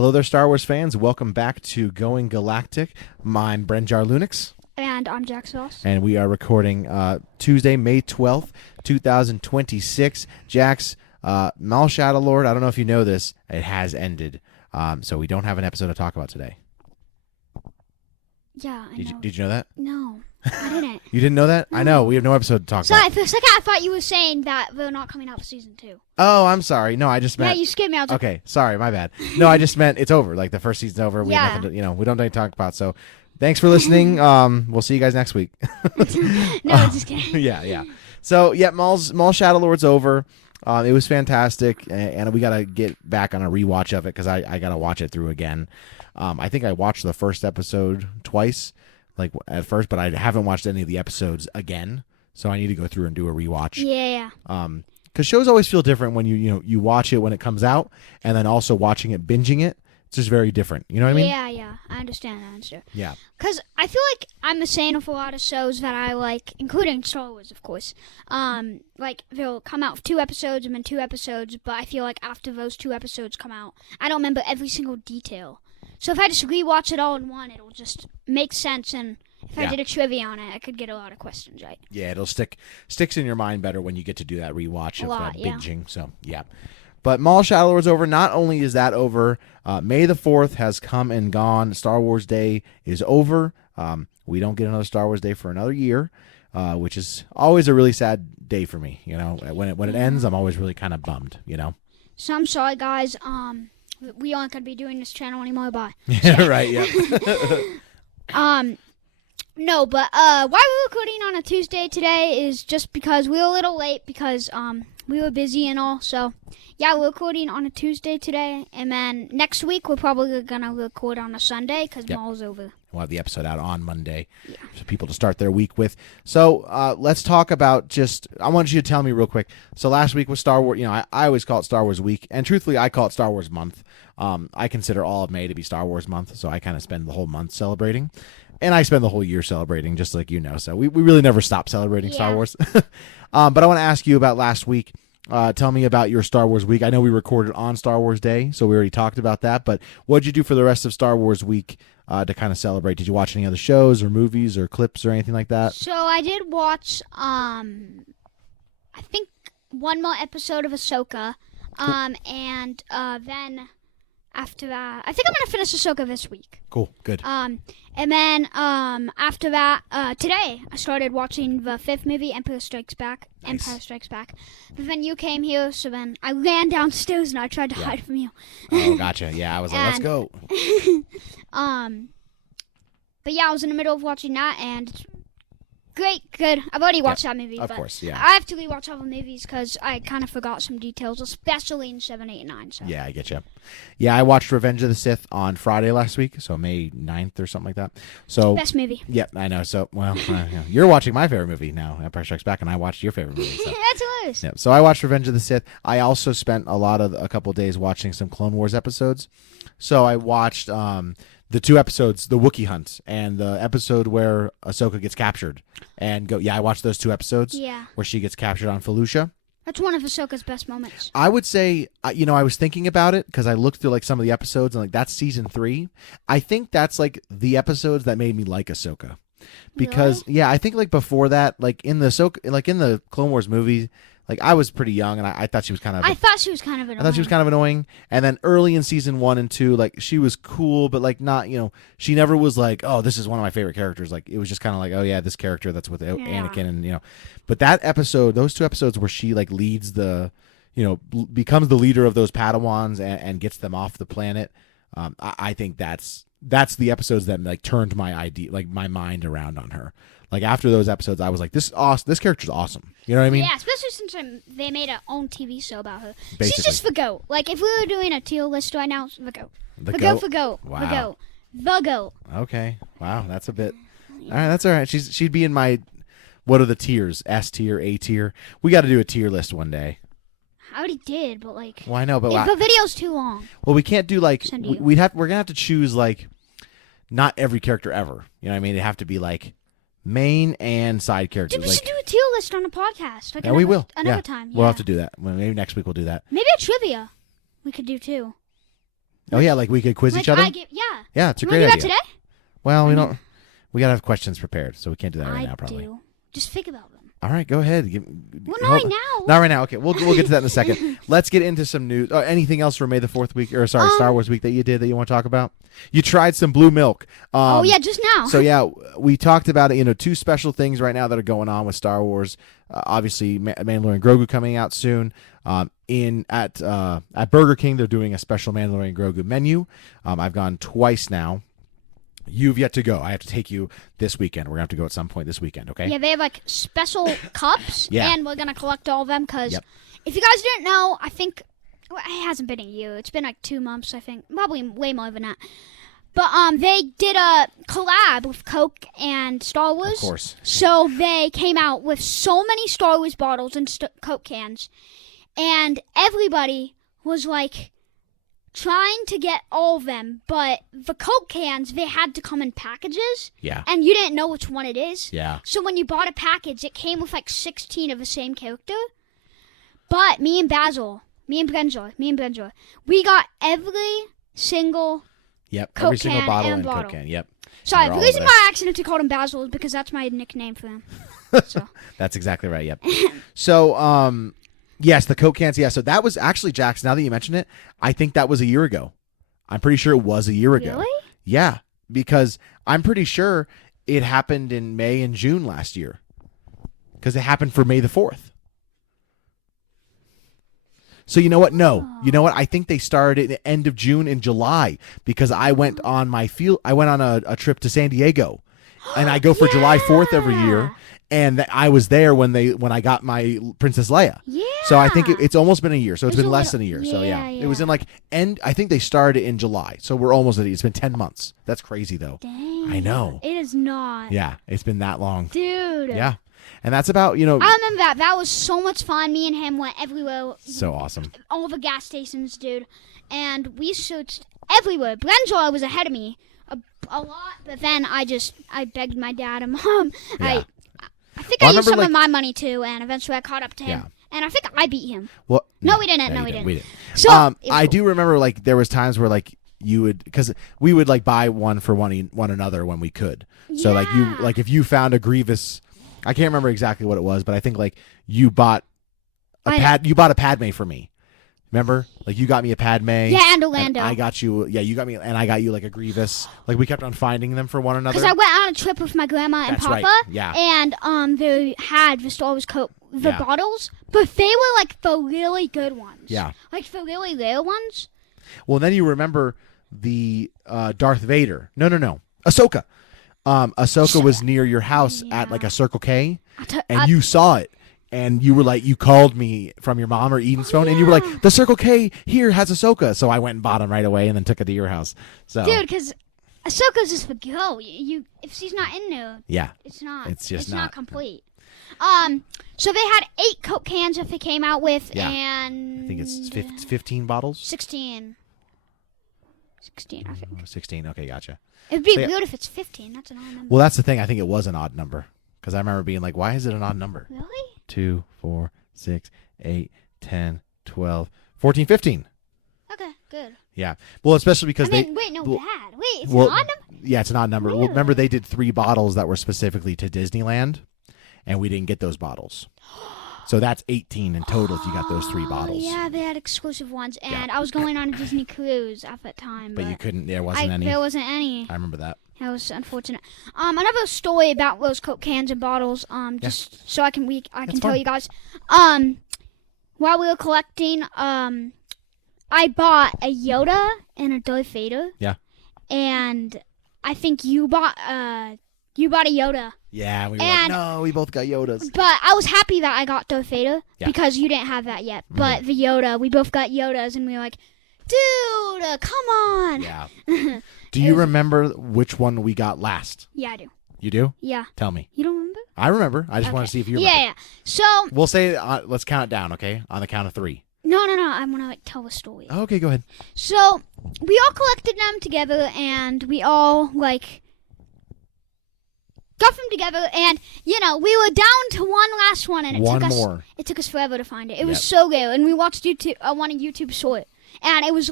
Hello there, Star Wars fans. Welcome back to Going Galactic. I'm Brenjar Lunix. And I'm Jack Sauce. And we are recording Tuesday, May 12th, 2026. Jax, Mal Shadow Lord, I don't know if you know this, it has ended. So we don't have an episode to talk about today. Yeah, I know. Did you know that? No, I didn't. You didn't know that? No. I know. We have no episode to talk about. For a second, I thought you were saying that we're not coming out for season 2. Oh, I'm sorry. No, I just meant... Yeah, you scared me. I was like, okay, sorry, my bad. No, I just meant it's over. Like, the first season's over. We have Yeah. nothing to, we don't have anything to talk about. So thanks for listening. We'll see you guys next week. no, just kidding. Yeah. So, yeah, Maul Shadow Lord's over. It was fantastic, and we got to get back on a rewatch of it because I got to watch it through again. I think I watched the first episode twice, like at first, but I haven't watched any of the episodes again, so I need to go through and do a rewatch. Yeah. Because shows always feel different when you watch it when it comes out, and then also watching it, binging it. It's just very different. You know what I mean? Yeah. I understand. Yeah. Because I feel like I'm the same with a lot of shows that I like, including Star Wars, of course. Like, they'll come out with 2 episodes and then 2 episodes, but I feel like after those 2 episodes come out, I don't remember every single detail. So if I just rewatch it all in one, it'll just make sense, and if I did a trivia on it, I could get a lot of questions right. Yeah, it'll sticks in your mind better when you get to do that rewatch of that binging. So, yeah. But Maul Shadow Lord's over. Not only is that over, May the 4th has come and gone. Star Wars Day is over. We don't get another Star Wars Day for another year, which is always a really sad day for me. You know, when it ends, I'm always really kind of bummed. You know. So I'm sorry, guys. We aren't gonna be doing this channel anymore. Bye. Yeah, right. Yeah. No, but why we're recording on a Tuesday today is just because we were a little late because we were busy and all. So yeah, we're recording on a Tuesday today, and then next week we're probably gonna record on a Sunday because Maul's over. We'll have the episode out on Monday for people to start their week with. So let's talk about I want you to tell me real quick. So last week was Star Wars. You know, I always call it Star Wars week, and truthfully, I call it Star Wars month. I consider all of May to be Star Wars month, so I kind of spend the whole month celebrating. And I spend the whole year celebrating, just like you know. So we really never stop celebrating Star Wars. But I want to ask you about last week. Tell me about your Star Wars week. I know we recorded on Star Wars Day, so we already talked about that. But what did you do for the rest of Star Wars week to kind of celebrate? Did you watch any other shows or movies or clips or anything like that? So I did watch, I think, one more episode of Ahsoka. Cool. And then after that, I think I'm going to finish Ahsoka this week. Cool, good. And then after that, today I started watching the 5th movie, Empire Strikes Back. But then you came here, so then I ran downstairs and I tried to hide from you. Oh, gotcha. Yeah, I was like, let's go. But yeah, I was in the middle of watching that, and it's good. I've already watched that movie. Of course, yeah. I have to rewatch all the movies because I kind of forgot some details, especially in 7, 8, and 9. So. Yeah, I get you. Yeah, I watched Revenge of the Sith on Friday last week, so May 9th or something like that. So best movie. Yeah, I know. So, well, you're watching my favorite movie now, Empire Strikes Back, and I watched your favorite movie. So. That's hilarious. Yeah, so I watched Revenge of the Sith. I also spent a couple days watching some Clone Wars episodes. So I watched the 2 episodes, the Wookiee hunt and the episode where Ahsoka gets captured. I watched those 2 episodes where she gets captured on Felucia. That's one of Ahsoka's best moments. I would say, I was thinking about it because I looked through like some of the episodes and like that's season 3. I think that's like the episodes that made me like Ahsoka. Because really? I think like before that, like in the Clone Wars movie, like I was pretty young and I thought she was kind of annoying. And then early in season 1 and 2, like she was cool, but like not, she never was like, oh, this is one of my favorite characters. Like it was just kind of like, oh yeah, this character that's with Anakin and but that episode, those 2 episodes where she like leads becomes the leader of those Padawans and gets them off the planet. I think that's the episodes that like turned my mind around on her. Like after those episodes, I was like, this character's awesome. You know what I mean? Yeah, especially since they made a own TV show about her. Basically. She's just the GOAT. Like if we were doing a tier list right now, the GOAT. The GOAT? Wow. The GOAT. Okay. Wow, that's a bit. All right, that's all right. She'd be in my. What are the tiers? S tier, A tier. We got to do a tier list one day. I already did, but like. Well, I know, but the video's too long. Well, we can't do like we're gonna have to choose like, not every character ever. You know what I mean? It'd have to be like. Main and side characters. Dude, we should do a tier list on a podcast. Like we will. Another time. Yeah. We'll have to do that. Maybe next week we'll do that. Maybe a trivia we could do too. Oh yeah, like we could quiz each other. Yeah, it's a great idea. Today? Well, we don't. We gotta have questions prepared, so we can't do that right now. Probably. Do. Just think about them. All right, go ahead. Not right now. Not right now. Okay, we'll get to that in a second. Let's get into some news. Anything else from May the 4th week, or sorry, Star Wars week that you did that you want to talk about? You tried some blue milk. Just now. So yeah, we talked about it. Two special things right now that are going on with Star Wars. Obviously, Mandalorian and Grogu coming out soon. At Burger King, they're doing a special Mandalorian and Grogu menu. I've gone twice now. You've yet to go. I have to take you this weekend. We're going to have to go at some point this weekend, okay? Yeah, they have, special cups, and we're going to collect all of them, because if you guys didn't know, I think, it hasn't been a year. It's been, 2 months, I think. Probably way more than that. But they did a collab with Coke and Star Wars. Of course. So they came out with so many Star Wars bottles and Coke cans, and everybody was, trying to get all of them, but the Coke cans, they had to come in packages. Yeah. And you didn't know which one it is. Yeah. So when you bought a package, it came with 16 of the same character. But me and Brenjo, we got every single Coke every single can bottle and Coke can. Yep. Sorry, the reason why I accidentally called him Basil is because that's my nickname for him. So. That's exactly right, yep. So, yes, the Coke cans. Yeah, so that was actually, Jax, now that you mention it, I think that was a year ago. I'm pretty sure it was a year ago. Really? Yeah, because I'm pretty sure it happened in May and June last year. Because it happened for May the 4th. So you know what? No. You know what? I think they started at the end of June and July, because I went on a trip to San Diego. And I go for July 4th every year. And I was there when I got my Princess Leia. Yeah. So I think it's almost been a year. So it's been less than a year. So yeah. It was in I think they started in July. So we're almost at it. It's been 10 months. That's crazy though. Dang. I know. It is not. Yeah. It's been that long. Dude. Yeah. And that's about, I remember that. That was so much fun. Me and him went everywhere. So awesome. All the gas stations, dude. And we searched everywhere. Brenjo was ahead of me a lot. But then I begged my dad and mom. Yeah. I think I used some of my money too, and eventually I caught up to him. Yeah. And I think I beat him. Well, no, we didn't. No, we didn't. We didn't. So I do remember there was times where you would, because we would buy one for one another when we could. So if you found a Grievous, I can't remember exactly what it was, but I think you bought you bought a Padme for me. Remember? You got me a Padme. Yeah, and a Lando. I got you. Yeah, you got me, and I got you a Grievous. We kept on finding them for one another. Because I went on a trip with my grandma and Papa. Right. Yeah. And they had the Star Wars Coke, bottles, but they were the really good ones. Yeah. The really rare ones. Well, then you remember the Darth Vader. No. Ahsoka. Ahsoka was near your house at a Circle K, and you saw it. And you were you called me from your mom or Eden's phone, and you were the Circle K here has Ahsoka. So I went and bought them right away and then took it to your house. So, dude, because Ahsoka's just for go. If she's not in there, it's not. It's not complete. So they had 8 Coke cans that they came out with, and I think it's 15 bottles. 16, I think. 16. Okay, gotcha. It'd be weird if it's 15. That's an odd number. Well, that's the thing. I think it was an odd number. Because I remember being why is it an odd number? Really? 2, 4, 6, 8, 10, 12, 14, 15. Okay, good. Yeah. Well, especially because bad. Wait, it's an odd number? Yeah, it's an odd number. Really? Well, remember they did 3 bottles that were specifically to Disneyland, and we didn't get those bottles. So that's 18 in total if you got those 3 bottles. Yeah, they had exclusive ones, and I was going on a Disney cruise at that time. But you couldn't, there wasn't any. There wasn't any. I remember that. That was unfortunate. Another story about those Coke cans and bottles. Just so I can tell you guys. While we were collecting, I bought a Yoda and a Darth Vader. Yeah. And I think you bought a Yoda. Yeah, we were no, we both got Yodas. But I was happy that I got Darth Vader because you didn't have that yet. But the Yoda, we both got Yodas, and we were dude, come on. Yeah. Do you remember which one we got last? Yeah, I do. You do? Yeah. Tell me. You don't remember? I remember. I just want to see if you remember. Yeah. So we'll say let's count it down, okay? On the count of 3. No. I want to tell a story. Okay, go ahead. So we all collected them together, and we all got them together, and we were down to one last one, and it took us forever to find it. It was so good, and we watched YouTube. I want a YouTube short, and it was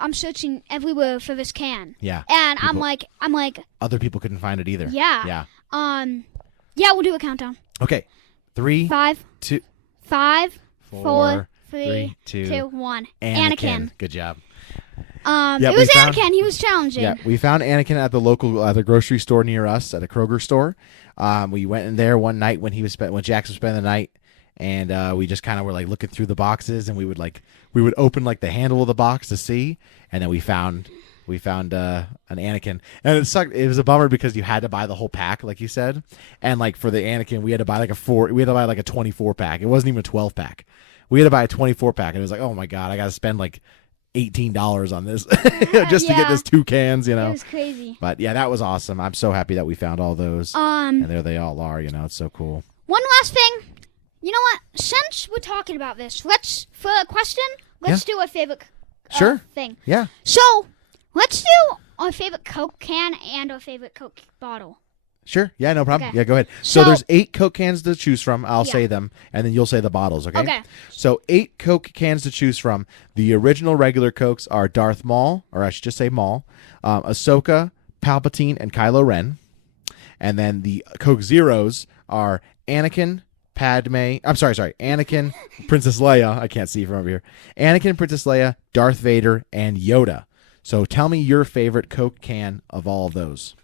I'm searching everywhere for this can. Yeah. And I'm like. Other people couldn't find it either. Yeah. Yeah. Yeah, we'll do a countdown. Okay. 3, 5, 2, 5, 4, 3, 3, 2, 2, 1. Anakin. Good job. It was Anakin. He was challenging. Yeah, we found Anakin at the local the grocery store near us, at a Kroger store. We went in there one night when Jax was spending the night, and we just kind of were like looking through the boxes, and we would open like the handle of the box to see, and then we found an Anakin, and it sucked. It was a bummer because you had to buy the whole pack, like you said, and like for the Anakin, we had to buy like a 24 pack. It wasn't even a 12 pack. We had to buy a 24 pack, and it was like, oh my god, I got to spend like $18 on this just to get this 2 cans, It was crazy. But yeah, that was awesome. I'm so happy that we found all those. And there they all are, it's so cool. One last thing. You know what? Since we're talking about this, for a question, let's do a favorite thing. Yeah. So, let's do our favorite Coke can and our favorite Coke bottle. Sure. Yeah, no problem. Okay. Yeah, go ahead. So there's 8 Coke cans to choose from. I'll say them, and then you'll say the bottles, okay? Okay. So 8 Coke cans to choose from. The original regular Cokes are Darth Maul, or I should just say Maul, Ahsoka, Palpatine, and Kylo Ren. And then the Coke Zeros are Anakin, Anakin, Princess Leia. I can't see from over here. Anakin, Princess Leia, Darth Vader, and Yoda. So tell me your favorite Coke can of all of those.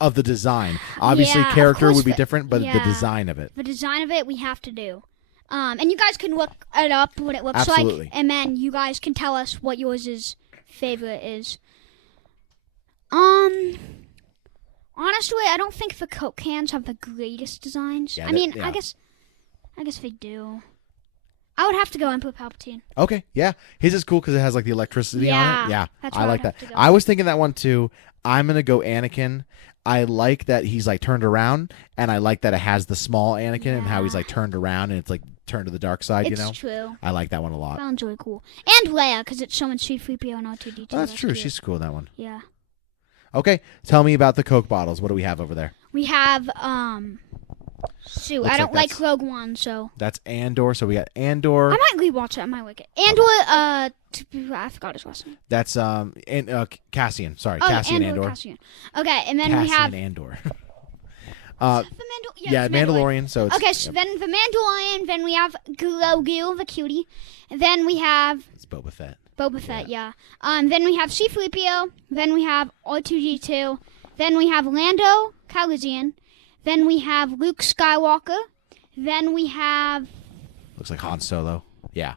Of the design. Obviously, character would be different, but the design of it. The design of it we have to do. And you guys can look it up, what it looks Absolutely. like. And then you guys can tell us what yours favorite is. Honestly, I don't think the Coke cans have the greatest designs. Yeah, I guess they do. I would have to go Emperor Palpatine. Okay, yeah. His is cool because it has like the electricity on it. Yeah, that's I like that. I was thinking that one too. I'm going to go Anakin. I like that he's like turned around, and I like that it has the small Anakin and how he's like turned around and it's like turned to the dark side, It's true. I like that one a lot. That one's really cool. And Leia, because it's showing C-3PO and R2-D2. Oh, that's true. Cute. She's cool in that one. Yeah. Okay, tell me about the Coke bottles. What do we have over there? We have, I don't like Rogue One, so. That's Andor, so we got Andor. I might rewatch it. I might like it. Andor, I forgot his last name. That's Cassian. Sorry, Cassian Andor. Cassian. Okay, and then Cassian we have Andor. Mandalorian. So it's, okay, so then the Mandalorian. Then we have Grogu, the cutie. And then we have. It's Boba Fett. Boba Fett, yeah. Then we have C-3PO. Then we have R2-D2. Then we have Lando Calrissian. Then we have Luke Skywalker. Then we have. Looks like Han Solo. Yeah.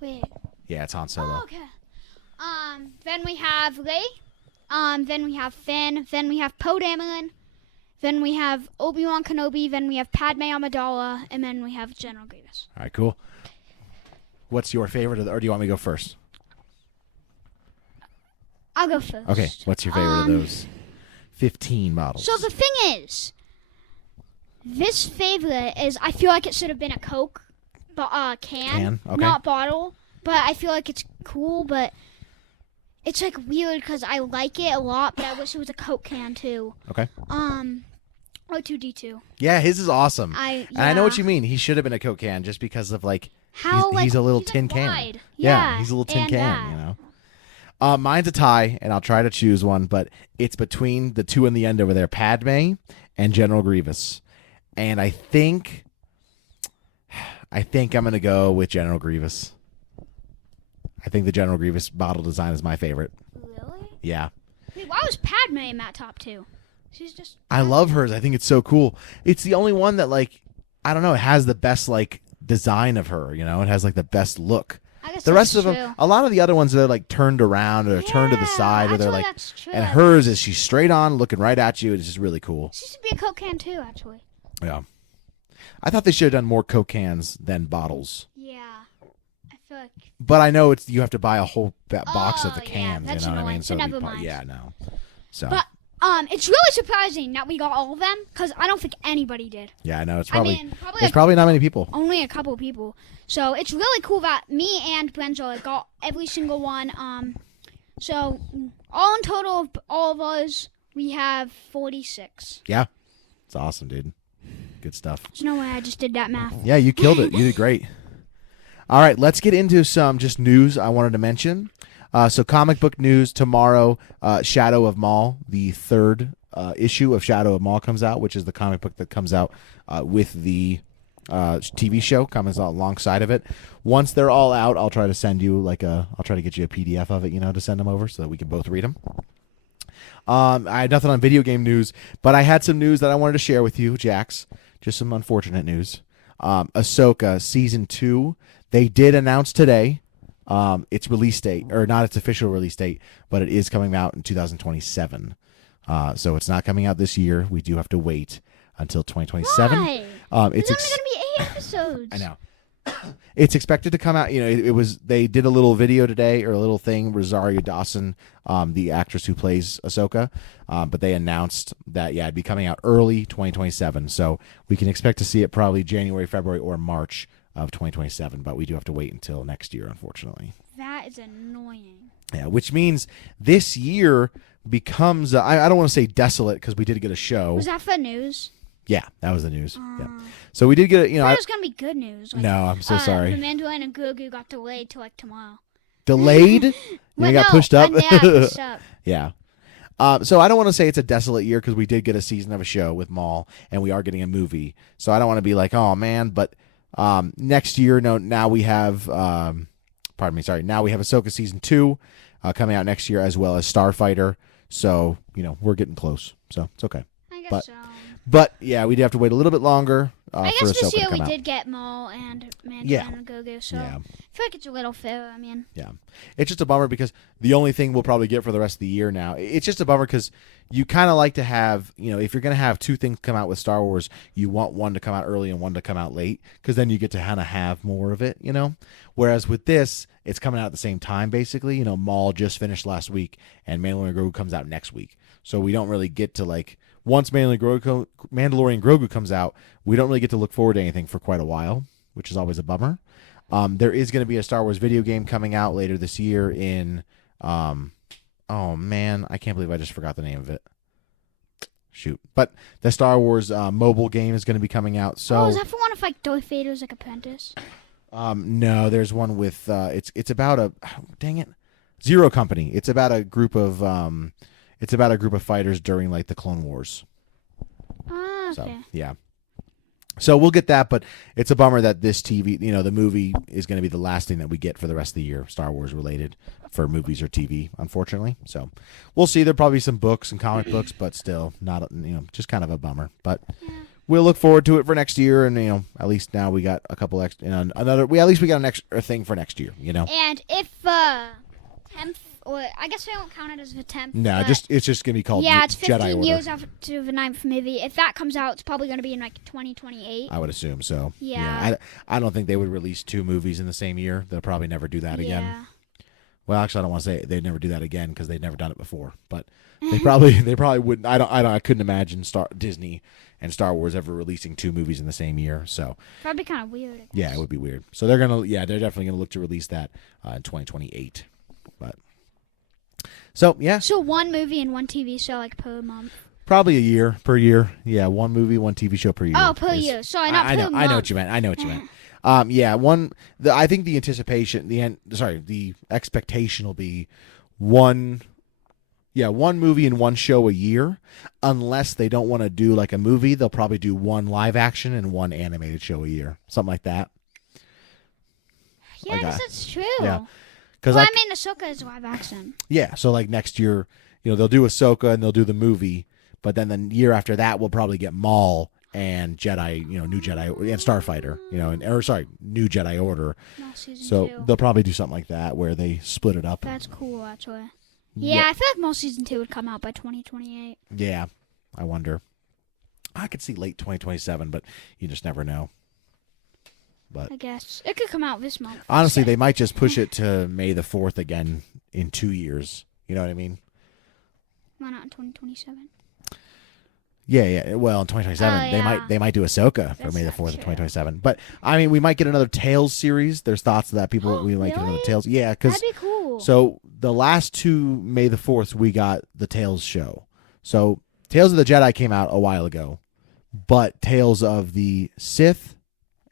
Wait. Yeah, it's Han Solo. Oh, okay. Then we have Rey. Then we have Finn. Then we have Poe Dameron. Then we have Obi-Wan Kenobi. Then we have Padme Amidala. And then we have General Grievous. All right, cool. What's your favorite, or do you want me to go first? I'll go first. Okay, what's your favorite of those 15 bottles? So the thing is, this favorite is, I feel like it should have been a Coke can, okay. not bottle. But I feel like it's cool, but it's like weird because I like it a lot, but I wish it was a Coke can too. Okay. R2-D2. Yeah, his is awesome. And I know what you mean. He should have been a Coke can just because of like he's a little tin can. Wide. Yeah, he's a little tin can, Mine's a tie, and I'll try to choose one, but it's between the two in the end over there, Padme and General Grievous. And I think I'm going to go with General Grievous. I think the General Grievous bottle design is my favorite. Really? Yeah. Wait, why was Padme in that top 2? She's just. I love hers. I think it's so cool. It's the only one that, like, I don't know, it has the best, like, design of her, It has, like, the best look. I guess the rest that's of them, a lot of the other ones, they're, like, turned around or turned to the side. Or they're like, that's true. And hers is she's straight on, looking right at you. It's just really cool. She should be a Coke can, too, actually. Yeah. I thought they should have done more Coke cans than bottles. Yeah. I feel like. But I know you have to buy a whole box of the cans. That's you know what I mean? So never mind. Yeah, no. So. But it's really surprising that we got all of them because I don't think anybody did. Yeah, I know. It's probably there's probably not many people. Only a couple of people. So it's really cool that me and Brenzo got every single one. So all in total of all of us, we have 46. Yeah, it's awesome, dude. Good stuff. There's no way I just did that math. Yeah, you killed it. You did great. All right, let's get into some just news I wanted to mention. So comic book news tomorrow. Shadow of Maul, the third issue of Shadow of Maul comes out, which is the comic book that comes out with the TV show comes out alongside of it. Once they're all out, I'll try to send you I'll try to get you a PDF of it, to send them over so that we can both read them. I had nothing on video game news, but I had some news that I wanted to share with you, Jax. Just some unfortunate news. Ahsoka season 2, they did announce today its release date, or not its official release date, but it is coming out in 2027. So it's not coming out this year. We do have to wait until 2027. Why? It's only going to be 8 episodes. I know. It's expected to come out. They did a little video today, or a little thing. Rosario Dawson, the actress who plays Ahsoka, but they announced that it'd be coming out early 2027. So we can expect to see it probably January, February, or March of 2027. But we do have to wait until next year, unfortunately. That is annoying. Yeah, which means this year becomes I don't want to say desolate because we did get a show. Was that for news? Yeah, that was the news. Yeah. So we did get it. I thought it was gonna be good news. No, I'm so sorry. The Mandalorian and Grogu got delayed to tomorrow. Delayed? Well, got pushed up. Yeah, pushed up. Yeah. So I don't want to say it's a desolate year because we did get a season of a show with Maul, and we are getting a movie. So I don't want to be like, oh man. But next year, now we have. Now we have Ahsoka season 2 coming out next year, as well as Starfighter. So we're getting close. So it's okay. I guess so. But yeah, we do have to wait a little bit longer. I for guess Ahsoka this year to come we out. did get Maul and Mandalorian and Grogu, so I feel like it's a little fair. Yeah, it's just a bummer because the only thing we'll probably get for the rest of the year now. It's just a bummer because you kind of like to have, if you're going to have 2 things come out with Star Wars, you want one to come out early and one to come out late because then you get to kind of have more of it, Whereas with this, it's coming out at the same time, basically. Maul just finished last week, and Mandalorian and Grogu comes out next week, so we don't really get to once Mandalorian Grogu comes out, we don't really get to look forward to anything for quite a while, which is always a bummer. There is going to be a Star Wars video game coming out later this year in, oh man, I can't believe I just forgot the name of it. Shoot. But the Star Wars mobile game is going to be coming out. So, is that for one of Darth Vader's apprentice? No, there's one with, it's about dang it, Zero Company. It's about a group of, fighters during the Clone Wars. Okay. So, yeah. So we'll get that, but it's a bummer that this TV, the movie is going to be the last thing that we get for the rest of the year, Star Wars related, for movies or TV, unfortunately. So we'll see. There'll probably be some books and comic books, but still not, just kind of a bummer. But we'll look forward to it for next year, and at least now we got a couple extra, at least we got an extra thing for next year, And if 10th. Or I guess I don't count it as a 10th. No, it's just gonna be called it's Jedi 15 Order. years after the 9th movie. If that comes out, it's probably going to be in 2028. I would assume so. Yeah. I don't think they would release 2 movies in the same year. They'll probably never do that again. Well, actually, I don't want to say they'd never do that again because they've never done it before. But they probably wouldn't. I couldn't imagine Disney and Star Wars ever releasing 2 movies in the same year. So that'd be kind of weird. Yeah, it would be weird. So they're definitely gonna look to release that in 2028. But. So, yeah. So 1 movie and 1 TV show per month? Probably a year, per year. Yeah, 1 movie, 1 TV show per year. Oh, per year. Sorry, not per month. I know what you meant. I think the anticipation, the expectation will be 1 movie and 1 show a year. Unless they don't want to do a movie, they'll probably do 1 live action and 1 animated show a year. Something like that. Yeah, I guess that's true. Yeah. Ahsoka is live action. Yeah, so next year, they'll do Ahsoka and they'll do the movie, but then the year after that, we'll probably get Maul and Jedi, New Jedi and Starfighter, New Jedi Order. So 2. they'll probably do something like that where they split it up. That's cool, actually. Yeah, I feel like Maul season 2 would come out by 2028. Yeah, I wonder. I could see late 2027, but you just never know. But I guess it could come out this month. Honestly, they might just push it to May the 4th again in 2 years. You know what I mean? Why not in 2027? Yeah. Well, in 2027, they might do Ahsoka for May the 4th of 2027. But we might get another Tales series. There's thoughts that we might get another Tales. Yeah, because that'd be cool. So the last 2 May the 4th, we got the Tales show. So Tales of the Jedi came out a while ago, but Tales of the Sith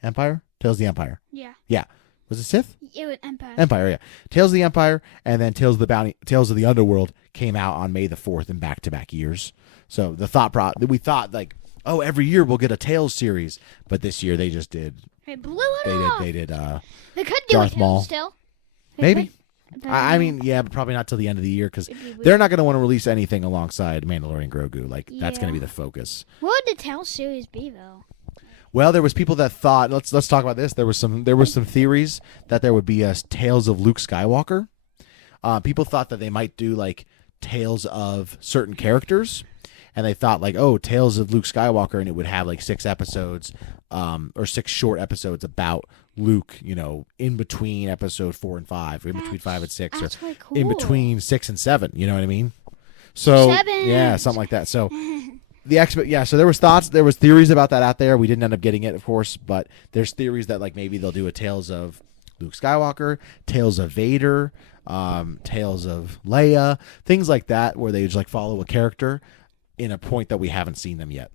Empire. Tales of the Empire. Yeah. Yeah. Was it Sith? It was Empire. Empire, yeah. Tales of the Empire, and then Tales of the Underworld came out on May the 4th in back-to-back years. So we thought like, oh, every year we'll get a Tales series, but this year they just did. They blew it off. They did. They could do Darth it Maul. Still. Maybe. I mean, yeah, but probably not till the end of the year because they're not going to want to release anything alongside Mandalorian and Grogu. Like that's going to be the focus. What would the Tales series be though? Well, there was people that thought. Let's talk about this. There was some theories that there would be a Tales of Luke Skywalker. People thought that they might do like tales of certain characters, and they thought like, oh, Tales of Luke Skywalker, and it would have like 6 episodes, or 6 short episodes about Luke, in between episode 4 and 5, or in between 5 and 6, or really cool. in between 6 and 7. You know what I mean? So 7. yeah, something like that. So so there was theories about that out there. We didn't end up getting it, of course, but there's theories that like maybe they'll do a Tales of Luke Skywalker, Tales of Vader, Tales of Leia, things like that, where they just like follow a character in a point that we haven't seen them yet.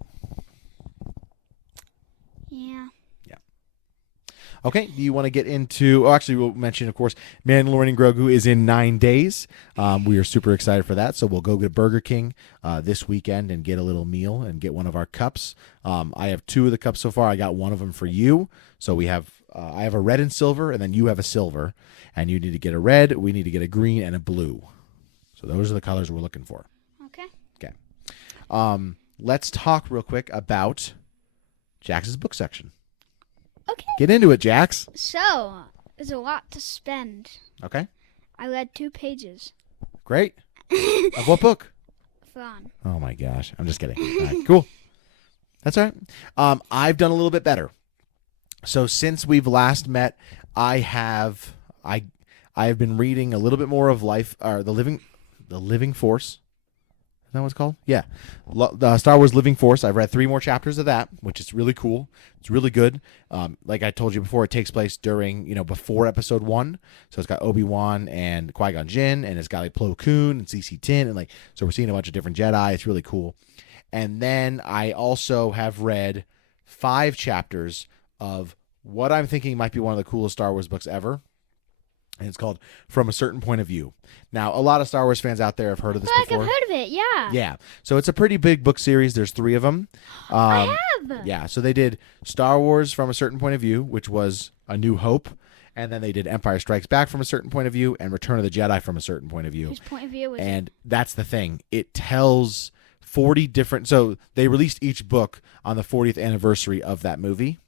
Yeah. Okay, do you want to get into... Oh, actually, we'll mention, of course, Mandalorian and Grogu is in 9 days. We are super excited for that, so we'll go to Burger King this weekend and get a little meal and get one of our cups. I have 2 of the cups so far. I got one of them for you. So we have... I have a red and silver, and then you have a silver. And you need to get a red, we need to get a green, and a blue. So those are the colors we're looking for. Okay. Let's talk real quick about Jax's book section. Okay. Get into it, Jax. So, there's a lot to spend. Okay. I read 2 pages. Great. Of what book? Fun. Oh, my gosh. I'm just kidding. All right, cool. That's all right. I've done a little bit better. So, since we've last met, I have been reading a little bit more of The Living Force. Is that what it's called? Yeah. Star Wars Living Force. I've read 3 more chapters of that, which is really cool. It's really good. Like I told you before, it takes place during, before episode 1. So it's got Obi-Wan and Qui-Gon Jinn, and it's got like Plo Koon and CC10, and so we're seeing a bunch of different Jedi. It's really cool. And then I also have read 5 chapters of what I'm thinking might be one of the coolest Star Wars books ever. And it's called From a Certain Point of View. Now, a lot of Star Wars fans out there have heard of this before. I've heard of it, yeah. Yeah. So it's a pretty big book series. There's 3 of them. I have. Yeah. So they did Star Wars From a Certain Point of View, which was A New Hope. And then they did Empire Strikes Back from a certain point of view and Return of the Jedi from a certain point of view. Whose point of view was And that's the thing. It tells 40 different... So they released each book on the 40th anniversary of that movie.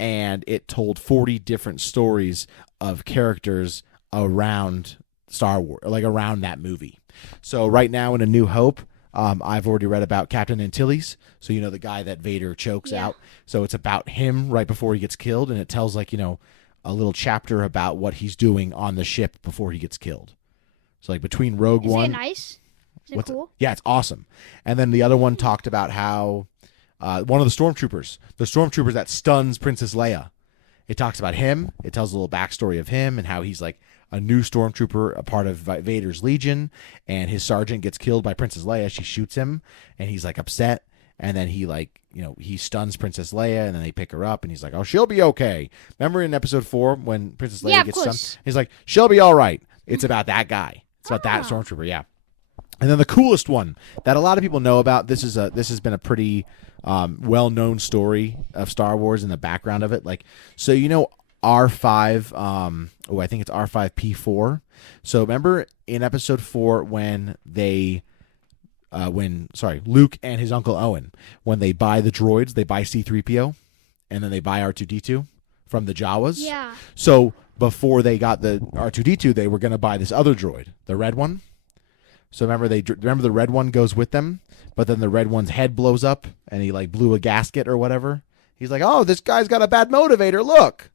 And it told 40 different stories of characters around Star Wars, like around that movie. So right now in A New Hope, I've already read about Captain Antilles. So, the guy that Vader chokes out. So it's about him right before he gets killed. And it tells a little chapter about what he's doing on the ship before he gets killed. So like between Rogue One. Is it nice? Is it cool? Yeah, it's awesome. And then the other one talked about how one of the stormtroopers that stuns Princess Leia. It talks about him. It tells a little backstory of him and how he's like a new stormtrooper, a part of Vader's Legion, and his sergeant gets killed by Princess Leia. She shoots him, and he's like upset. And then he he stuns Princess Leia, and then they pick her up, and he's like, "Oh, she'll be okay." Remember in episode 4 when Princess Leia gets stunned? He's like, "She'll be all right." It's about that guy. It's about that stormtrooper. Yeah. And then the coolest one that a lot of people know about. This has been a pretty well-known story of Star Wars in the background of it. R5, I think it's R5P4. So remember in episode 4 when Luke and his Uncle Owen, when they buy the droids, they buy C-3PO, and then they buy R2-D2 from the Jawas. Yeah. So before they got the R2-D2, they were going to buy this other droid, the red one. So remember the red one goes with them, but then the red one's head blows up, and he blew a gasket or whatever. He's like, "Oh, this guy's got a bad motivator. Look."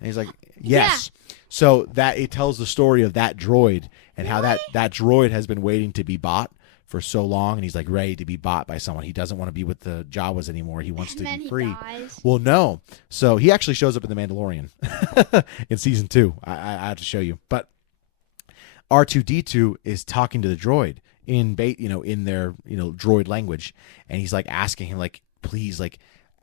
And he's like, "Yes." Yeah. So that it tells the story of that droid and how that droid has been waiting to be bought for so long, and he's like ready to be bought by someone. He doesn't want to be with the Jawas anymore. He wants to be free. Dies. Well, no. So he actually shows up in The Mandalorian in season 2. I have to show you. But R2-D2 is talking to the droid in their droid language, and he's asking him please,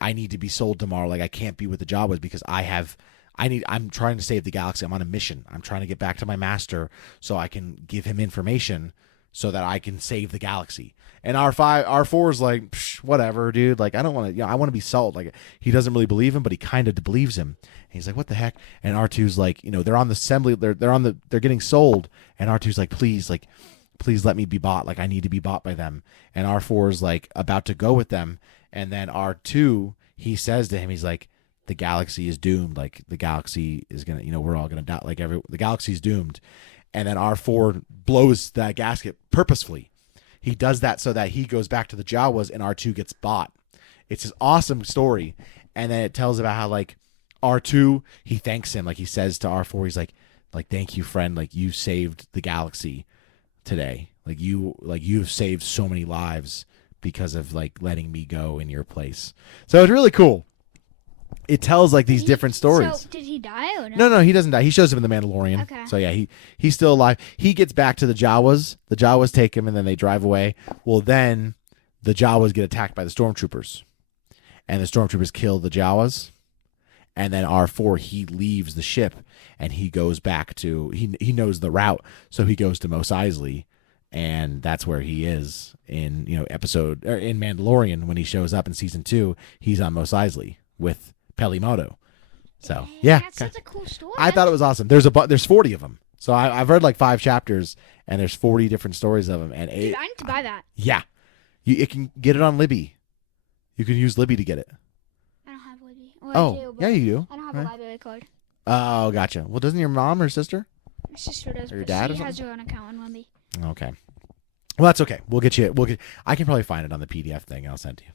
I need to be sold tomorrow. I can't be with the Jawas because I have I'm trying to save the galaxy. I'm on a mission. I'm trying to get back to my master so I can give him information so that I can save the galaxy. And R4 is like, whatever, dude. Like, I don't want to, I want to be salt. Like, he doesn't really believe him, but he kind of believes him. And he's like, what the heck? And R2's like, they're on the assembly. They're getting sold. And R2's like, please let me be bought. Like, I need to be bought by them. And R4 is like about to go with them. And then R2, he says to him, he's like, the galaxy is doomed. Like, the galaxy is going to, we're all going to die. Like, the galaxy's doomed. And then R4 blows that gasket purposefully. He does that so that he goes back to the Jawas and R2 gets bought. It's this awesome story. And then it tells about how, like, R2, he thanks him. Like, he says to R4, he's like, thank you, friend. Like, you saved the galaxy today. Like, you've saved so many lives because of, like, letting me go in your place. So it's really cool. It tells, like, these different stories. So did he die or no? No, he doesn't die. He shows up in The Mandalorian. Okay. So yeah, he's still alive. He gets back to the Jawas. The Jawas take him and then they drive away. Well, then the Jawas get attacked by the stormtroopers. And the stormtroopers kill the Jawas. And then R4, he leaves the ship and he goes back to he knows the route, so he goes to Mos Eisley, and that's where he is in, in Mandalorian. When he shows up in season 2, he's on Mos Eisley with Pelimoto. So yeah, that's such a cool story. I thought it was awesome. There's 40 of them. So I've read like 5 chapters, and there's 40 different stories of them. And dude, I need to buy that. Yeah, it can get it on Libby. You can use Libby to get it. I don't have Libby. Well, yeah, you do. I don't have a library card. Oh, gotcha. Well, doesn't your mom or sister? My sister does. Or your dad? She has her own account on Libby. Okay. Well, that's okay. We'll get. I can probably find it on the PDF thing. I'll send to you.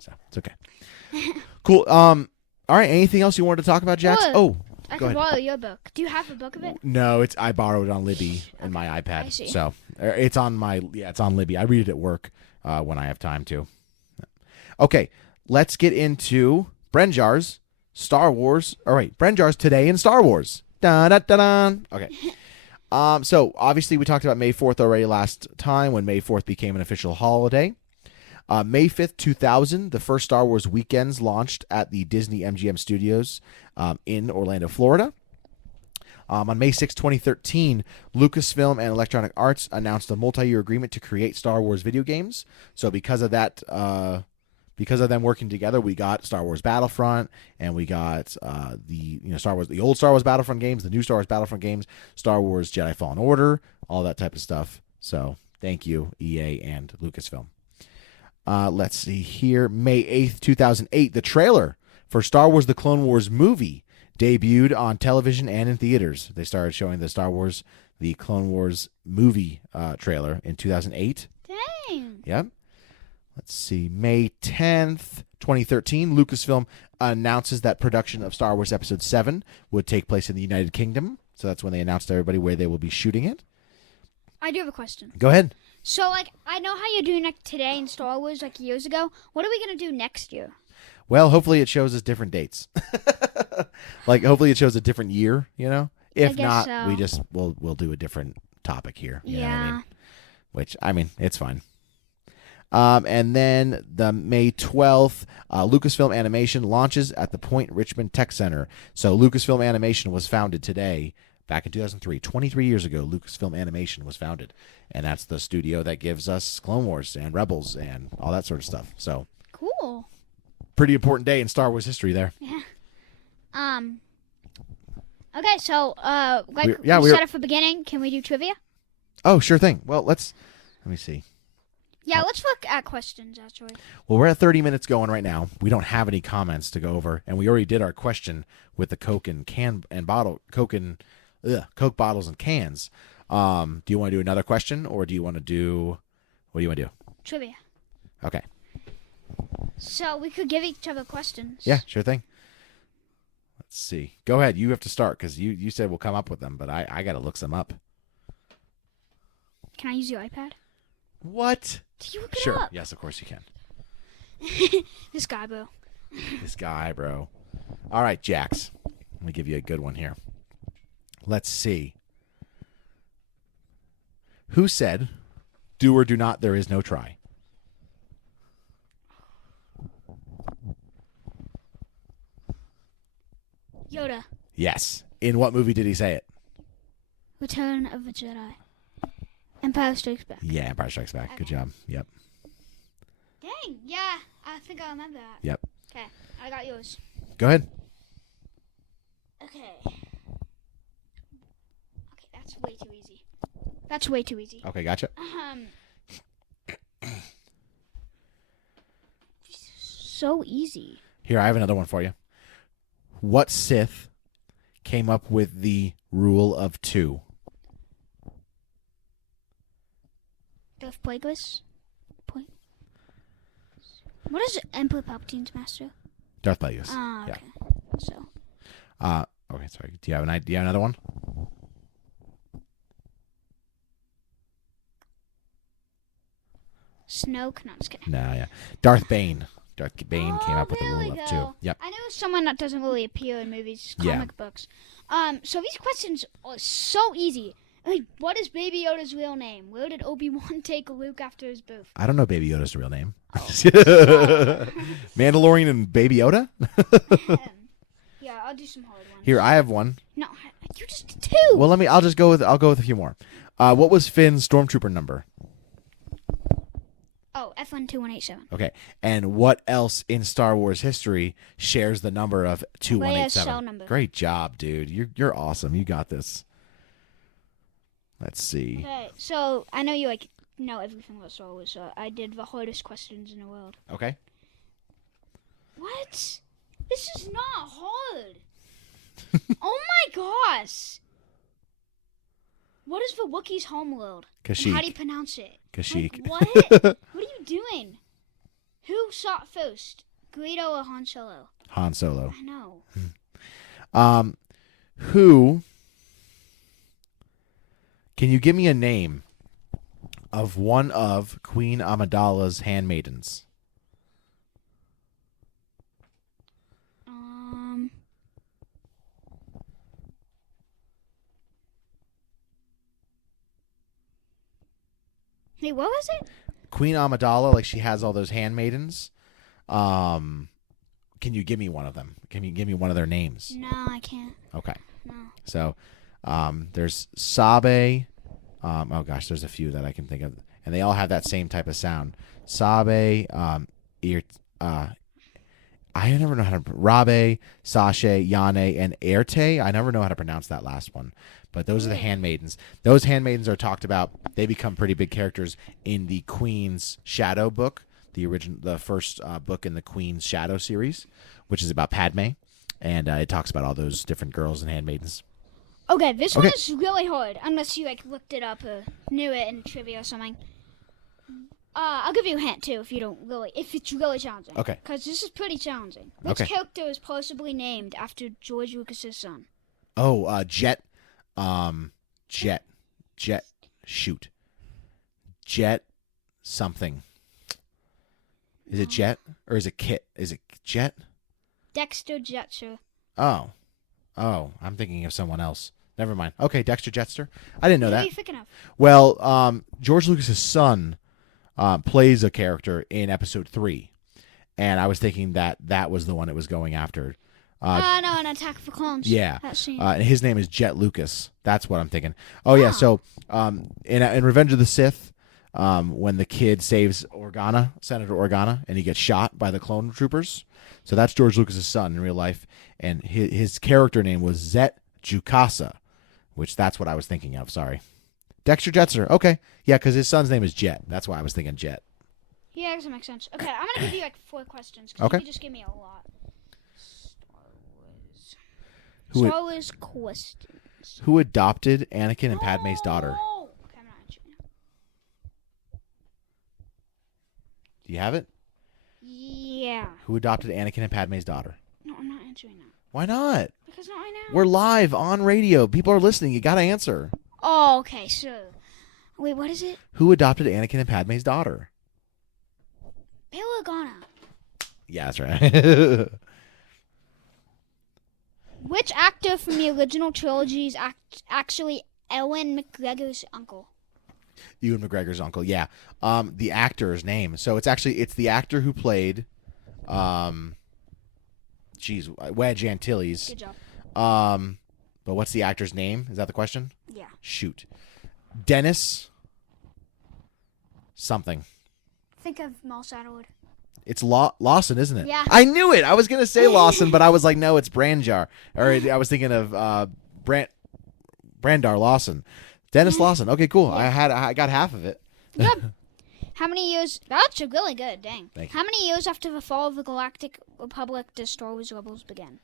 So it's okay. Cool. All right. Anything else you wanted to talk about, Jax? I can borrow your book. Do you have a book of it? No, I borrowed it on Libby and my iPad. I see. So it's on it's on Libby. I read it at work when I have time to. Okay, let's get into Brenjar's Star Wars. All right, Brenjar's Today in Star Wars. Dun, dun, dun, dun. Okay. So obviously we talked about May 4th already last time when May 4th became an official holiday. May 5th, 2000, the first Star Wars weekends launched at the Disney MGM Studios in Orlando, Florida. On May 6, 2013, Lucasfilm and Electronic Arts announced a multi-year agreement to create Star Wars video games. So because of that, because of them working together, we got Star Wars Battlefront, and we got the old Star Wars Battlefront games, the new Star Wars Battlefront games, Star Wars Jedi Fallen Order, all that type of stuff. So thank you, EA and Lucasfilm. Let's see here. May 8th, 2008, the trailer for Star Wars The Clone Wars movie debuted on television and in theaters. They started showing the Star Wars The Clone Wars movie trailer in 2008. Dang. Yep. Let's see. May 10th, 2013, Lucasfilm announces that production of Star Wars Episode 7 would take place in the United Kingdom. So that's when they announced to everybody where they will be shooting it. I do have a question. Go ahead. So, I know how you're doing today in Star Wars, years ago. What are we going to do next year? Well, hopefully it shows us different dates. Hopefully it shows a different year, If not, so. We'll do a different topic here. You know what I mean? Which, it's fine. And then the May 12th, Lucasfilm Animation launches at the Point Richmond Tech Center. So Lucasfilm Animation was founded today. Back in 2003, 23 years ago, Lucasfilm Animation was founded. And that's the studio that gives us Clone Wars and Rebels and all that sort of stuff. So cool. Pretty important day in Star Wars history there. Yeah. Okay, so we set up for beginning. Can we do trivia? Oh, sure thing. Well, let me see. Yeah, let's look at questions, actually. Well, we're at 30 minutes going right now. We don't have any comments to go over, and we already did our question with the Coke and Coke bottles and cans. Do you want to do another question, or do you want to do? What do you want to do? Trivia. Okay. So we could give each other questions. Yeah, sure thing. Let's see. Go ahead. You have to start because you said we'll come up with them, but I got to look some up. Can I use your iPad? What? Did you look it sure. up? Yes, of course you can. This guy, bro. This guy, bro. All right, Jax. Let me give you a good one here. Let's see. Who said, "Do or do not, there is no try"? Yoda. Yes. In what movie did he say it? Return of the Jedi. Empire Strikes Back. Yeah, Empire Strikes Back. Good job. Yep. Dang. Yeah, I think I remember that. Yep. Okay, I got yours. Go ahead. Okay. Okay, that's way too easy. That's way too easy. Okay, gotcha. So easy. Here, I have another one for you. What Sith came up with the rule of 2? Darth Plagueis? What is Emperor Palpatine's master? Darth Plagueis. Ah, okay. Yeah. So. Okay, sorry. Do you have another one? Snoke? No, I'm just kidding. No, yeah. Darth Bane. Darth Bane came up with the rule of 2. Yep. I know someone that doesn't really appear in movies, comic books. So these questions are so easy. Like, what is Baby Yoda's real name? Where did Obi-Wan take Luke after his birth? I don't know Baby Yoda's real name. Oh. Mandalorian and Baby Yoda? Yeah, I'll do some hard ones. Here, I have one. No, you just did 2. Well, I'll go with a few more. What was Finn's stormtrooper number? Oh, F12187. Okay. And what else in Star Wars history shares the number of 2187? Leia's cell number. Great job, dude. You're awesome. You got this. Let's see. Okay, so I know you know everything about Star Wars, so I did the hardest questions in the world. Okay. What? This is not hard. Oh my gosh. What is the Wookiee's homeworld? Kashyyyk. How do you pronounce it? Kashyyyk. What? What are you doing? Who shot first? Greedo or Han Solo? Han Solo. I know. Who? Can you give me a name of one of Queen Amidala's handmaidens? Hey, what was it? Queen Amidala, like she has all those handmaidens. Can you give me one of them? Can you give me one of their names? No, I can't. Okay. No. So, there's Sabe. Oh gosh, there's a few that I can think of, and they all have that same type of sound. Sabe, I never know how to Rabe, Sasha, Yane, and Erte. I never know how to pronounce that last one. But those are the handmaidens. Those handmaidens are talked about. They become pretty big characters in the Queen's Shadow book, the first book in the Queen's Shadow series, which is about Padme, and it talks about all those different girls and handmaidens. Okay, this one is really hard, unless you looked it up or knew it in trivia or something. I'll give you a hint too if it's really challenging. Okay. Because this is pretty challenging. Which character is possibly named after George Lucas's son? Oh, Jet. Jet something. Is it Jet or is it Kit? Is it Jet? Dexter Jetster. Oh, I'm thinking of someone else. Never mind. Okay, Dexter Jetster. I didn't know that. What are you thinking of? Well, George Lucas's son plays a character in Episode 3, and I was thinking that was the one it was going after. No, an Attack of the Clones. Yeah. That scene. And his name is Jet Lucas. That's what I'm thinking. Oh yeah. So, in Revenge of the Sith, when the kid saves Senator Organa, and he gets shot by the clone troopers, so that's George Lucas's son in real life, and his character name was Zet Jukasa, which that's what I was thinking of. Sorry, Dexter Jetster. Okay, yeah, because his son's name is Jet. That's why I was thinking Jet. Yeah, that makes sense. Okay, I'm gonna give you 4 questions. Okay. You just give me a lot. Star Wars questions. Who adopted Anakin and Padme's daughter? Okay, I'm not answering that. Do you have it? Yeah. Who adopted Anakin and Padme's daughter? No, I'm not answering that. Why not? Because not right now. We're live on radio. People are listening. You gotta answer. Oh, okay, so. Wait, what is it? Who adopted Anakin and Padme's daughter? Bail Organa. Yeah, that's right. Which actor from the original trilogy is actually Ewan McGregor's uncle? Ewan McGregor's uncle, yeah. The actor's name. So it's the actor who played Wedge Antilles. Good job. But what's the actor's name? Is that the question? Yeah. Shoot. Dennis something. Think of Mal Saddlewood. It's Lawson, isn't it? Yeah. I knew it. I was going to say Lawson, but I was like, no, it's Branjar. Or I was thinking of Brandar Lawson. Dennis Lawson. Okay, cool. Yeah. I got half of it. Yep. How many years? That's really good. Dang. Thank you. How many years after the fall of the Galactic Republic does Star Wars Rebels begin?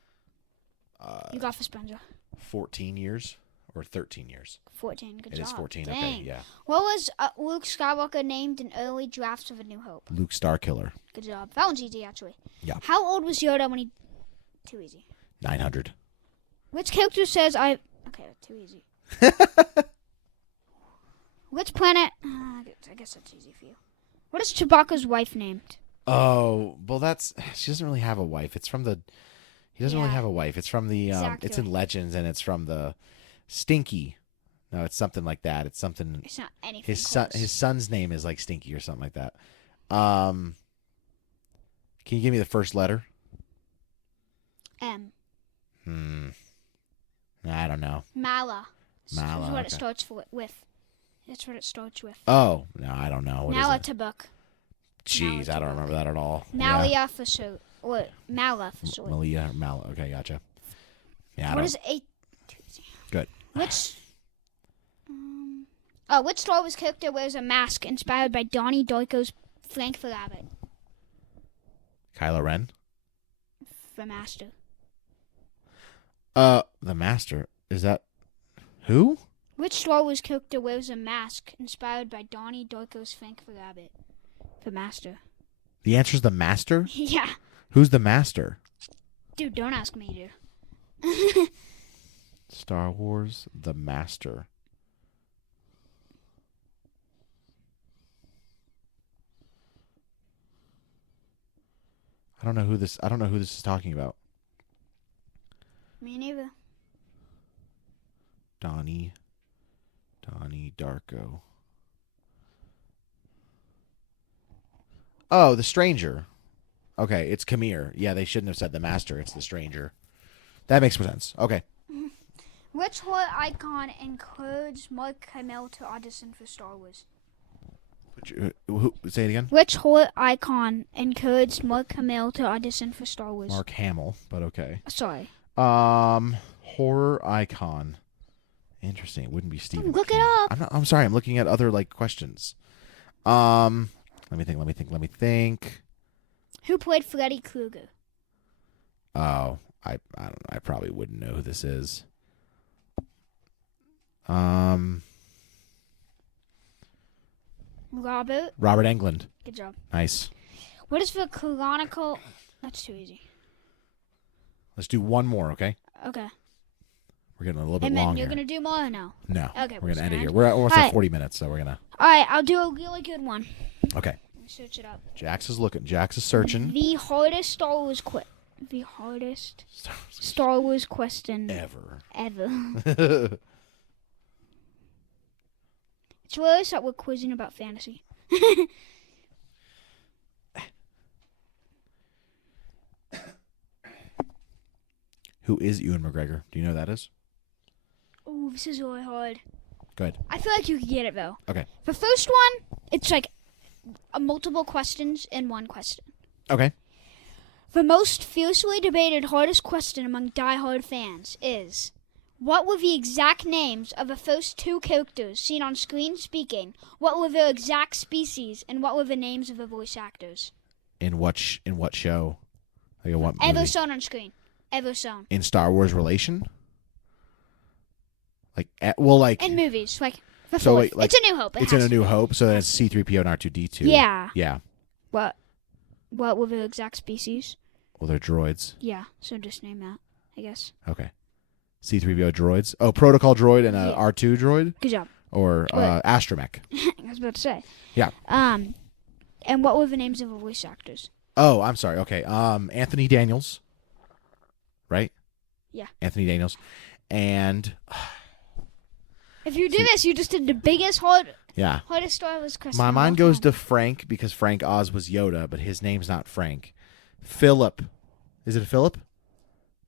You got for Spencer. 14 years or 13 years? 14. Good job. It is 14. Dang. Okay, yeah. What was Luke Skywalker named in early drafts of A New Hope? Luke Starkiller. Good job. That one's easy, actually. Yeah. How old was Yoda when he... Too easy. 900. Which character says I... Okay, too easy. Which planet... I guess that's easy for you. What is Chewbacca's wife named? Oh, well, she doesn't really have a wife. It's from the... He doesn't really have a wife. It's from the... Exactly. It's in Legends, and it's from the Stinky. No, it's something like that. It's something... It's not anything His son's name is like Stinky or something like that. Can you give me the first letter? M. I don't know. Mala. Mala, That's what okay. it starts with. That's what it starts with. Oh, no, I don't know. What is Mala it? Tabuk. Jeez, I don't remember that at all. Malia Faso. Or Mala Faso. Malia, Mala. Okay, gotcha. Yeah, What is a... Good. Which... which Star Wars character wears a mask inspired by Donnie Darko's Frank the Rabbit? Kylo Ren? The Master. The Master. Is that... Who? Which Star Wars character wears a mask inspired by Donnie Darko's Frank the Rabbit? The Master. The answer's the Master? Yeah. Who's the Master? Dude, don't ask me, dude. Star Wars, the Master. I don't know who this is talking about. Me neither. Donnie Darko. Oh, the Stranger. Okay, it's Khmer. Yeah, they shouldn't have said the Master. It's the Stranger. That makes more sense. Okay. Which Hutt icon encouraged Mark Hamill to audition for Star Wars? Say it again. Which Hutt icon encouraged Mark Hamill to audition for Star Wars? Mark Hamill, but okay. Sorry. Horror icon. Interesting. It wouldn't be Stephen Look King. it up. I'm sorry. I'm looking at other questions. Let me think. Who played Freddy Krueger? Oh, I probably wouldn't know who this is. Robert Englund. Good job. Nice. What is the canonical... That's too easy. Let's do one more, okay? Okay. We're getting a little bit And long then you're here. going to do more or no? No. Okay, We're going to end it gonna here. We're almost All at right. 40 minutes, so we're going to... All right, I'll do a really good one. Okay. Let me search it up. Jax is looking. Jax is searching. The hardest Star Wars Star Wars question Ever. It's really that we're quizzing about fantasy. Who is Ewan McGregor? Do you know who that is? Oh, this is really hard. Go ahead. I feel like you could get it, though. Okay. The first one, it's like multiple questions in one question. Okay. The most fiercely debated hardest question among die-hard fans is, what were the exact names of the first two characters seen on screen speaking? What were their exact species? And what were the names of the voice actors? In what show? Like in what movie? Ever shown on screen. Ever shown. In Star Wars Relation? Like In movies, like the So, fourth. like, It's A New Hope. it's in A New Hope, so it's C-3PO and R2-D2. Yeah. Yeah. What were the exact species? Well, they're droids. Yeah, so just name that, I guess. Okay. C-3PO droids. Oh, protocol droid and a Yeah. R2 droid? Good job. Or astromech. I was about to say. Yeah. And what were the names of the voice actors? Oh, I'm sorry. Okay. Anthony Daniels. Right? Yeah. Anthony Daniels. And If you do this, you just did the biggest hardest Star Wars question. my of mind all goes time. to Frank because Frank Oz was Yoda, but his name's not Frank. Philip. Is it Philip?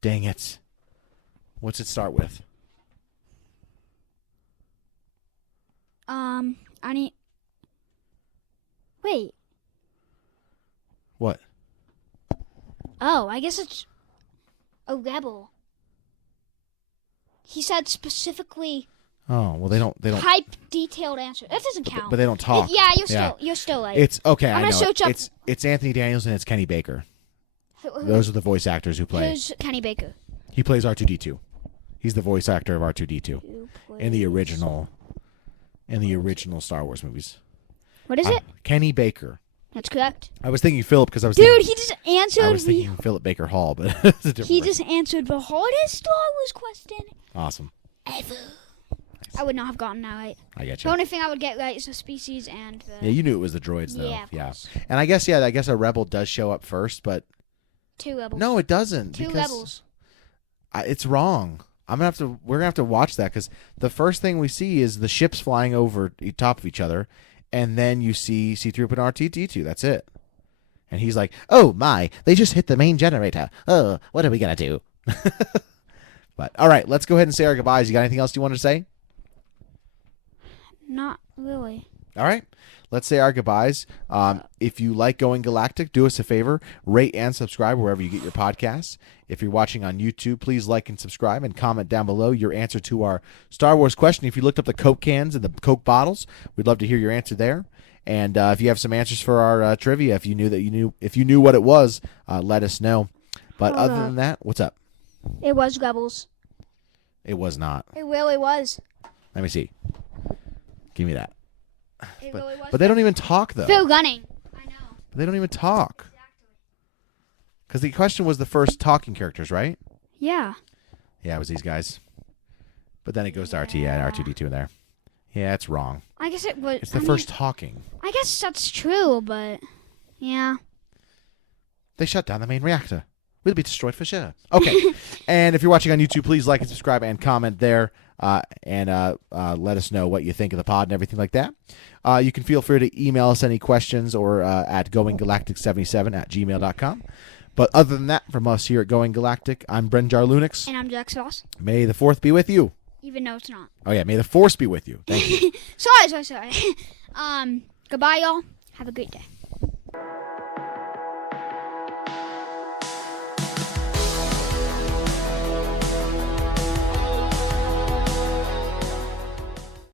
Dang it. What's it start with? I need. Wait. What? Oh, I guess it's a rebel. He said specifically. Oh well, they don't. Hype detailed answer. That doesn't count. But they don't talk. Yeah, you're still like. It's okay. I'm I know. search up. It's Anthony Daniels and it's Kenny Baker. Those are the voice actors who play. Who's Kenny Baker? He plays R2D2. He's the voice actor of R2D2 in the original Star Wars movies. What is it? Kenny Baker. That's correct. I was thinking Philip because I was. Dude, he just answered. I was thinking Philip Baker Hall, but it's a different. He just answered the hardest Star Wars question. Awesome. Ever. I would not have gotten that right. I get The you. only thing I would get right is the species and the... Yeah, you knew it was the droids, though. Yeah, of course. And I guess a rebel does show up first, but... 2 rebels. No, it doesn't. 2 rebels. It's wrong. We're gonna have to watch that, because the first thing we see is the ships flying over the top of each other, and then you see C-3PO and R2-D2. That's it. And he's like, oh my, they just hit the main generator. Oh, what are we gonna do? But, all right, let's go ahead and say our goodbyes. You got anything else you want to say? Not really. All right. Let's say our goodbyes. If you like Going Galactic, do us a favor. Rate and subscribe wherever you get your podcasts. If you're watching on YouTube, please like and subscribe and comment down below your answer to our Star Wars question. If you looked up the Coke cans and the Coke bottles, we'd love to hear your answer there. And if you have some answers for our trivia, if you knew what it was, let us know. But other than that, what's up? It was rebels. It was not. It really was. Let me see. Give me that. It really was. But they don't even talk, though. Phil Gunning. I know. They don't even talk. Because the question was the first talking characters, right? Yeah. Yeah, it was these guys. But then it goes to RT, R2D2 in there. Yeah, it's wrong. I guess it was. It's the first talking. I guess that's true, but yeah. They shut down the main reactor. We'll be destroyed for sure. Okay. And if you're watching on YouTube, please like and subscribe and comment there. And let us know what you think of the pod and everything like that. You can feel free to email us any questions or at goinggalactic77@gmail.com. But other than that, from us here at Going Galactic, I'm Bren Jarlunix. And I'm Jack Sauce. May the 4th be with you. Even though it's not. Oh, yeah. May the Force be with you. Thank you. Sorry. Goodbye, y'all. Have a great day.